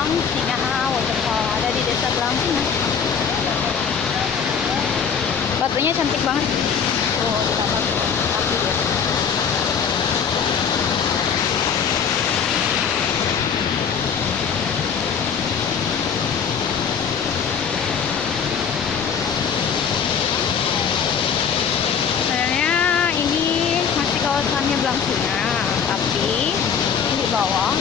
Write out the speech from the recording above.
Blangsinga waterfall ada di desa Blangsinga. Batunya cantik banget. Tuh, kita batu. Tapi ya. Sebenarnya ini masih kawasannya Blangsinga, tapi di bawah